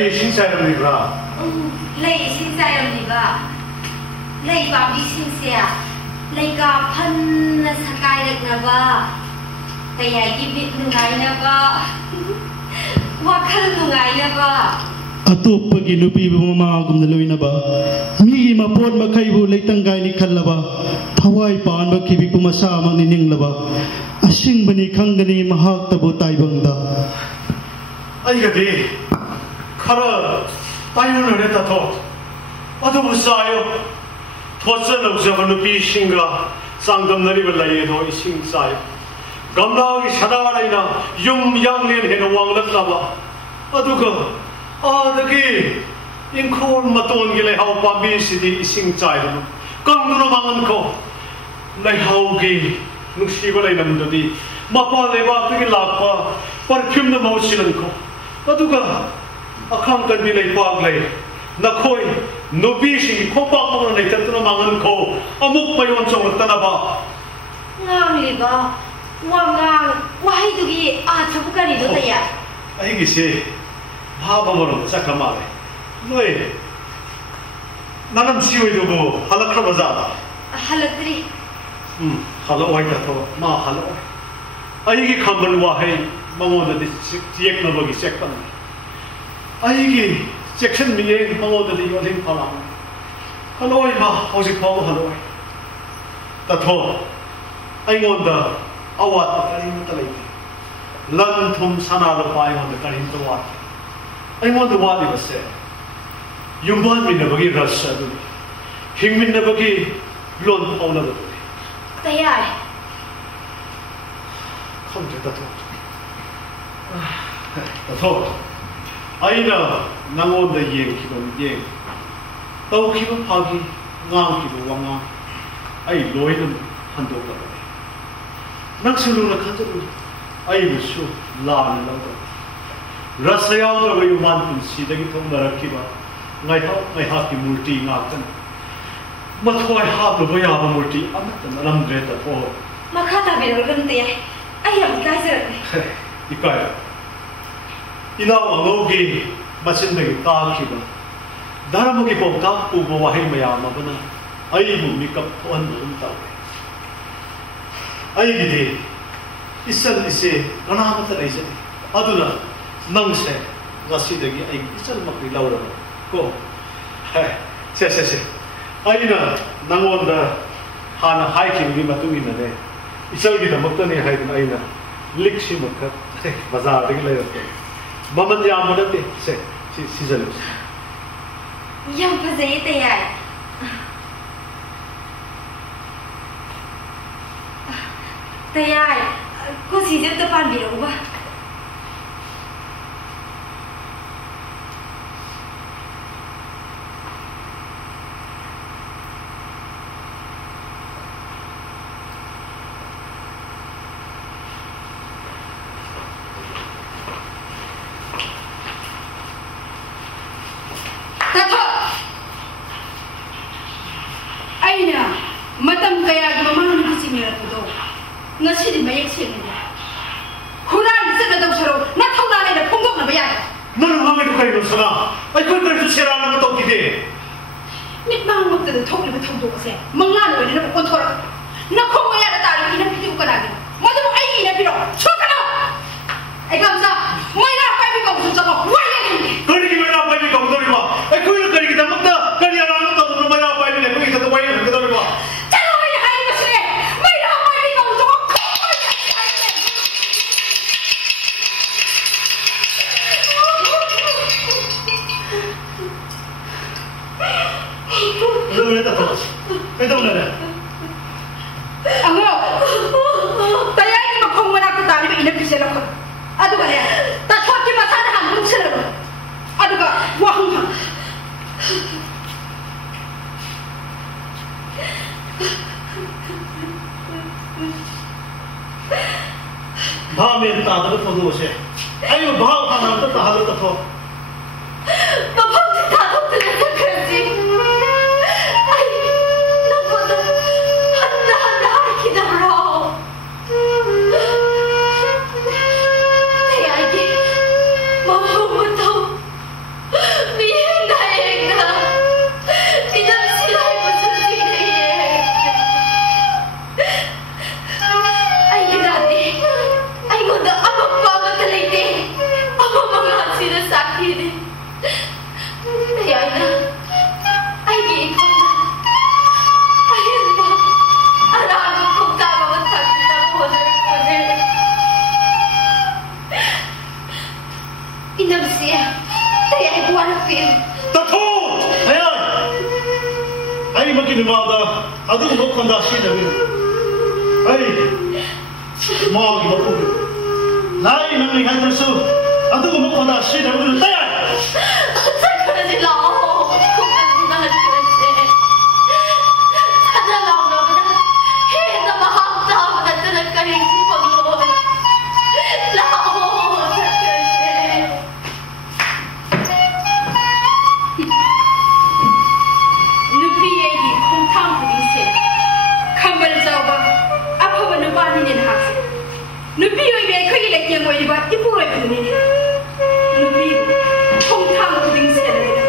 Lady Shinsai Libra. Lady Shinsai Libra. Lady Babi Shinsai. Lady Pan Sakai Nava. Kaya gibit nungai nava. Wakal nungai nava. Atupagi nupi bumama gum naloy na ba? Migi mapod makaibu laytanggay ni kalaba. Thawai paan ba kibig pumasama nining laba. Asing bani kangani mahak tabo taibangda. Ay gadi. Kara tayo na neta to. Ato musayo. Thosa nagsawa nupi singa. Sangdam nari balay do ising sayo. Gamla ki sadalay na yung yang lin hinawang laba. Ato ka. Adagi inkol maton gi lehaw pambi sidi ising chai no kang no mangan ko lehaw gi nusiba lai nam dodi mapa leba ti lakpa perfume na mausilan ko aduga akhang kan bi lai pag lai nakhoi nobi si khopak mo na tat no mangan ko amuk payon chong ta na ba ngang li ba ngang wahai dugi a chabukari do ta ya ai gi se Habamoro, Sakamare. Noi Nanam Siwi do Halakrabazada. Halatri. Halo Waitato, Ma Halo. Aigi Kamban Wahe, Mamoda the Sieknabagi Sekan. Aigi section me, Mamoda the Yodim Palam. Halo, how's it called? Halo. Tato. I wonder, Awat, Karim Lan Tum Sanada Pai on the Karim to what. I want the one you said. You want me never give us a good. Him in never give loan on another day. They are. Come to the thought. The thought. I know Nangon the Yang Kibon Yang. Though Kibon Pagi, Nam Kibu Wanga, I loy them Handover. Naxuluna Katu, I was sure Lan and Rasayang na bayu mantin si dagi thong narakiba ngai thau ngai haki multi ngaktan mathoi hap lo baya ba multi amatan alam dre ta tho Makata bero ganti ai am kaiser ikai ina ngogi masin dagi ta kiba daram gi pom ta pu bo wahi maya ma bana ai bu mikap thon dum ta ai gi de isan ise kana mata rai se aduna Nang se, nasi dagi ay isal makri laura ko. Hai, se. Ay na nangon da hana hiking di matungin na ne. Isal gina magtani hay na ay na liksi magkat. Bazar dagi layo ko. Maman ya mo dati se si Zalus. Yang pazay tayay. Tayay, ko si Zip depan biro ba? Ngasi mayak sini. Kurang bisa datang seru. Nak tahu nak ada punggung nak bayar. Nanu hamil tu kaya nusana. Ay kau kerja serang nama tau kita. Mit bang waktu tu tahu lebih tahu tu kasi. Mengalu ini nak kontrol. Nak kau bayar datang ini nak pergi bukan lagi. Macam apa ini nak pergi? Cuba kau. Ay kamu sah. Mana apa yang kau susah kau? Wah ini. Kau ni mana apa yang kau tahu ni wah? Ay kau ni kerja kita makta. Kau ni anak tahu tu mana apa yang kau kita tahu yang kita tahu ni wah. Ito na na. Ako, tayo ay magkong wala ko tayo inapisal ako. Ano ba yan? Tatot di masana hanggang sila ba? Ano ba? Wahang ka. Bahamin tayo ito doon siya. Ayaw bahal ka naman ito tahalo ito. Papang si tatong talaga kasi. ꯑꯗꯨꯒꯨꯝꯕ ꯈꯣꯟꯗꯥ ꯁꯤꯖꯤꯟꯅꯕꯤꯅꯨ ꯑꯩ ꯃꯥꯒꯤ ꯃꯄꯨꯅꯤ ꯂꯥꯏ ꯅꯪꯅꯤ ꯍꯥꯏꯗ꯭ꯔꯁꯨ ꯑꯗꯨꯒꯨꯝꯕ ꯈꯣꯟꯗꯥ ꯁꯤꯖꯤꯟꯅꯕꯗꯨ ꯇꯌꯥꯔ ꯆꯠꯈ꯭ꯔꯁꯤ ꯂꯥꯛꯑꯣ ꯈꯨꯝꯅ ꯍꯟꯈ꯭ꯔꯁꯦ ꯆꯠꯅ ꯂꯥꯎꯅꯕꯗ ꯍꯦꯟꯅ ꯃꯍꯥꯛ ꯇꯥꯕ ꯅꯠꯇꯅ ꯀꯔꯤꯁꯨ ꯐꯪꯂꯣꯏ ꯂꯥꯛꯑꯣ ꯆꯠꯈ꯭ꯔꯁꯦ ꯅꯨꯄꯤ ꯑꯩꯒꯤ ꯈꯣꯡꯊꯥꯡ ꯈꯨꯗꯤꯡꯁꯦ ꯈꯝꯕꯜ ꯆꯥꯎꯕ ꯑꯐꯕ ꯅꯨꯄꯥꯅꯤꯅꯦ ꯅꯍꯥꯛꯁꯦ ꯅꯨꯄꯤ ꯑꯣꯏꯕꯤ ꯑꯩꯈꯣꯏꯒꯤ ꯂꯩꯇꯦꯡ ꯑꯣꯏꯔꯤꯕ ꯏꯄꯨꯔꯣꯏꯕꯗꯨꯅꯤꯅꯦ ꯅꯨꯄꯤꯕꯨ ꯈꯣꯡꯊꯥꯡ ꯈꯨꯗꯤꯡ ꯁꯦꯟꯅꯗꯨꯅ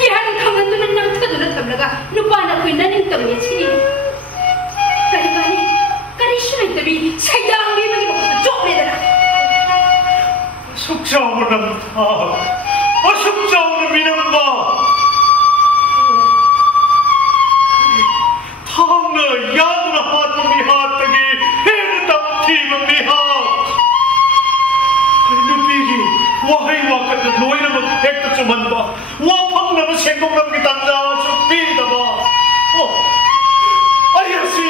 ꯀꯤꯍꯟ ꯈꯪꯍꯟꯗꯨꯅ ꯅꯝꯊꯗꯨꯅ ꯊꯝꯂꯒ ꯅꯨꯄꯥꯅ ꯑꯩꯈꯣꯏ ꯅꯅꯤꯡꯇꯝꯃꯦ ꯁꯤꯅꯤ ꯀꯔꯤ ꯀꯥꯅꯤ ꯀꯔꯤꯁꯨ ꯂꯩꯇꯕꯤ ꯁꯩꯗꯥꯡꯕꯤꯕꯒꯤ ꯃꯈꯣꯏꯗ ꯆꯣꯞꯂꯦꯗꯅ ꯑꯁꯨꯛ ꯆꯥꯎꯕ ꯅꯝꯊꯥ ꯑꯁꯨꯛ ꯆꯥꯎꯅ ꯃꯤꯅꯝꯕ ꯊꯥꯡꯅ ꯌꯥꯗꯨꯅ ꯍꯥꯠꯄ ꯃꯤꯍꯥꯠꯇꯒꯤ ꯍꯦꯟꯅ ꯇꯝꯊꯤꯕ ꯃꯤꯍꯥꯠ ꯅꯨꯄꯤꯒꯤ ꯋꯥꯍꯩ ꯋꯥꯀꯠꯅ ꯂꯣꯏꯅꯃꯛ ꯍꯦꯛꯇ ꯆꯨꯝꯍꯟꯕ ꯋꯥꯐꯪꯅꯕ ꯁꯦꯡꯗꯣꯛꯅꯕꯒꯤ ꯇꯥꯟꯖꯥꯁꯨ ꯄꯤꯗꯕ ꯑꯩ ꯑꯁꯤ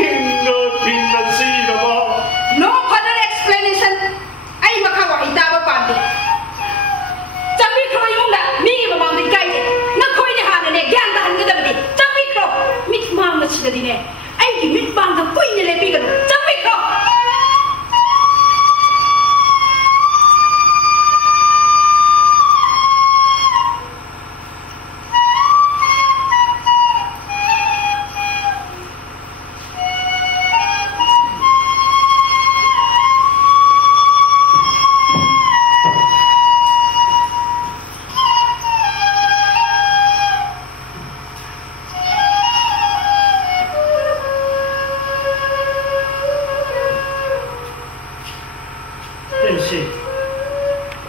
ꯍꯤꯡꯅ ꯊꯤꯡꯅ ꯁꯤꯔꯕ No further explanation ꯑꯩ ꯃꯈꯥ ꯋꯥꯍꯩ ꯇꯥꯕ ꯄꯥꯝꯗꯦ ꯆꯪꯕꯤꯈ꯭ꯔꯣ ꯏꯃꯨꯡꯗ ꯃꯤꯒꯤ ꯃꯃꯥꯡꯗ ꯏꯀꯥꯏꯖꯦ ꯅꯈꯣꯏꯅ ꯍꯥꯟꯅꯅꯦ ꯒ꯭ꯌꯥꯟ ꯇꯥꯍꯟꯒꯗꯕꯅꯤ ꯆꯪꯕꯤꯈ꯭ꯔꯣ ꯃꯤꯠ ꯃꯥꯡꯕꯁꯤꯗꯗꯤꯅꯦ ꯑꯩꯒꯤ ꯃꯤꯠ ꯃꯥꯡꯗ ꯀꯨꯏꯅ ꯂꯦꯞꯄꯤꯒꯅꯨ ꯆꯪꯕꯤꯈ꯭ꯔꯣ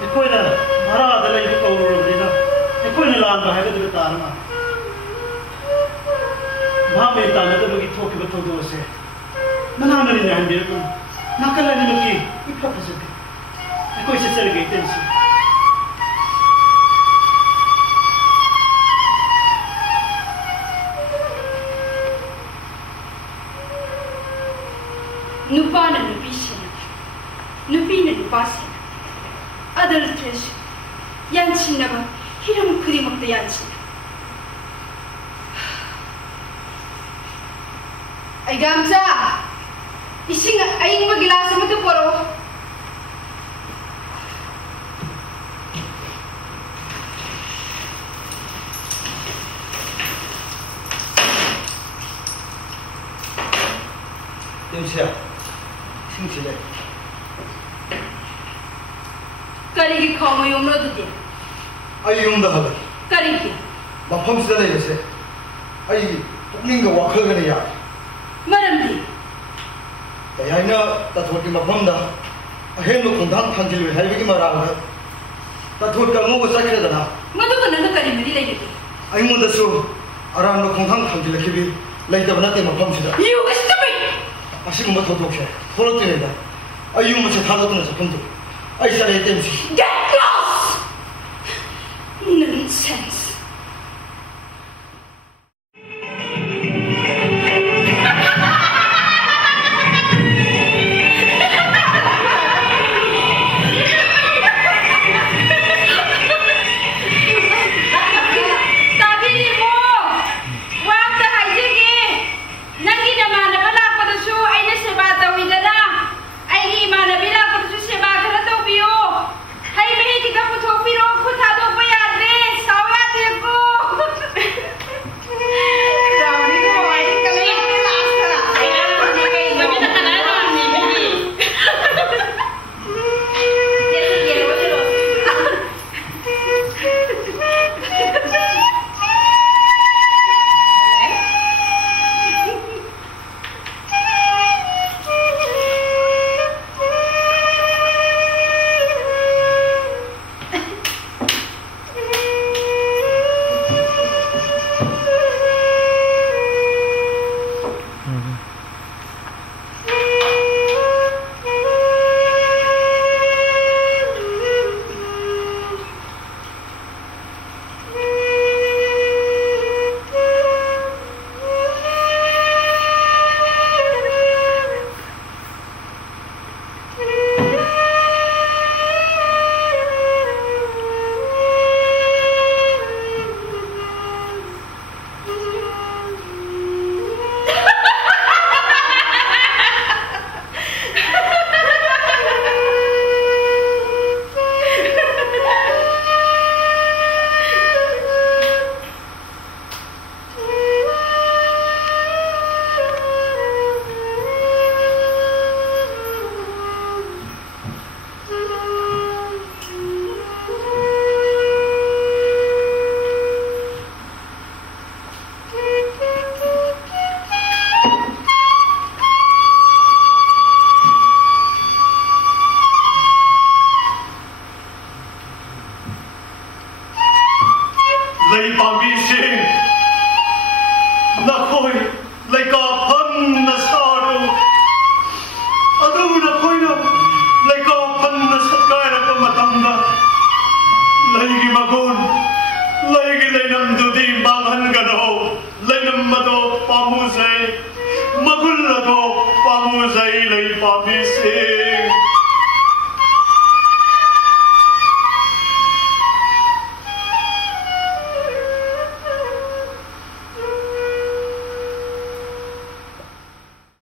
ꯑꯩꯈꯣꯏꯅ ꯚꯔꯥꯗ ꯂꯩꯕ ꯀꯧꯔꯨꯔꯕꯅꯤꯅ ꯑꯩꯈꯣꯏꯅ ꯂꯥꯟꯕ ꯍꯥꯏꯕꯗꯨꯗ ꯇꯥꯔꯃ ꯃꯍꯥꯛ ꯃꯦꯟ ꯇꯥꯟꯅꯗꯕꯒꯤ ꯊꯣꯛꯈꯤꯕ ꯊꯧꯗꯣꯛ ꯑꯁꯦ ꯃꯅꯥ ꯃꯔꯤꯅ ꯍꯟꯕꯤꯔꯛꯀꯅꯨ ꯅꯥꯀꯜ ꯑꯅꯤꯃꯛꯀꯤ ꯏꯐ ꯐꯖꯗꯦ ꯑꯩꯈꯣꯏ ꯆꯠꯆꯔꯒꯦ ꯏꯇꯦꯝꯁꯤ ꯅꯨꯄꯥꯅ ꯅꯨꯄꯤ ꯁꯦꯟꯅ ꯅꯨꯄꯤꯅ ꯅꯨꯄꯥ ꯁꯦꯟꯅ adulteration ꯌꯥꯟꯁꯤꯟꯅꯕ ꯍꯤꯔꯝ ꯈꯨꯗꯤꯡꯃꯛꯇ ꯌꯥꯟꯁꯤꯟꯅ ꯑꯩꯒꯥꯝꯆꯥ ꯏꯁꯤꯡ ꯑꯏꯪꯕ ꯒꯤꯂꯥꯁ ꯑꯃꯗ ꯄꯨꯔꯛꯑꯣ ꯌꯨꯝꯁꯤꯌꯥ ꯏꯁꯤꯡꯁꯤ ꯂꯩ ꯀꯔꯤꯒꯤ ꯈꯥꯎꯃꯌꯣꯝꯅꯣ ꯑꯗꯨꯗꯤ ꯑꯩ ꯌꯨꯝꯗ ꯍꯜꯂꯛ ꯀꯔꯤꯒꯤ ꯃꯐꯝꯁꯤꯗ ꯂꯩꯕꯁꯦ ꯑꯩ ꯄꯨꯛꯅꯤꯡꯒ ꯋꯥꯈꯜꯒꯅ ꯌꯥꯗꯦ ꯃꯔꯝꯗꯤ ꯀꯩ ꯍꯥꯏꯅ ꯇꯥꯊꯣꯠꯀꯤ ꯃꯐꯝꯗ ꯑꯍꯦꯟꯕ ꯈꯣꯡꯊꯥꯡ ꯊꯥꯡꯖꯤꯜꯂꯨꯏ ꯍꯥꯏꯕꯒꯤ ꯃꯔꯥꯜꯗ ꯇꯥꯊꯣꯠꯀ ꯑꯉꯧꯕ ꯆꯠꯈ꯭ꯔꯦꯗꯅ ꯃꯗꯨꯒ ꯅꯪꯒ ꯀꯔꯤ ꯃꯔꯤ ꯂꯩꯕꯒꯦ ꯑꯩꯉꯣꯟꯗꯁꯨ ꯑꯔꯥꯟꯕ ꯈꯣꯡꯊꯥꯡ ꯊꯥꯡꯖꯤꯜꯂꯛꯈꯤꯕꯤ ꯂꯩꯇꯕ ꯅꯠꯇꯦ ꯃꯐꯝꯁꯤꯗ You stupid! ꯑꯁꯤꯒꯨꯝꯕ ꯊꯧꯗꯣꯛꯁꯦ ꯊꯣꯛꯂꯛꯇ꯭ꯔꯤꯉꯩꯗ ꯑꯩ ꯌꯨꯝ ꯑꯁꯦ ꯊꯥꯗꯣꯛꯇꯨꯅ ꯆꯠꯐꯝꯗꯨ ꯑꯩ ꯆꯠꯂꯦ ꯇꯦꯝꯁꯤ Get lost! Nonsense! Hey, lei pa mi se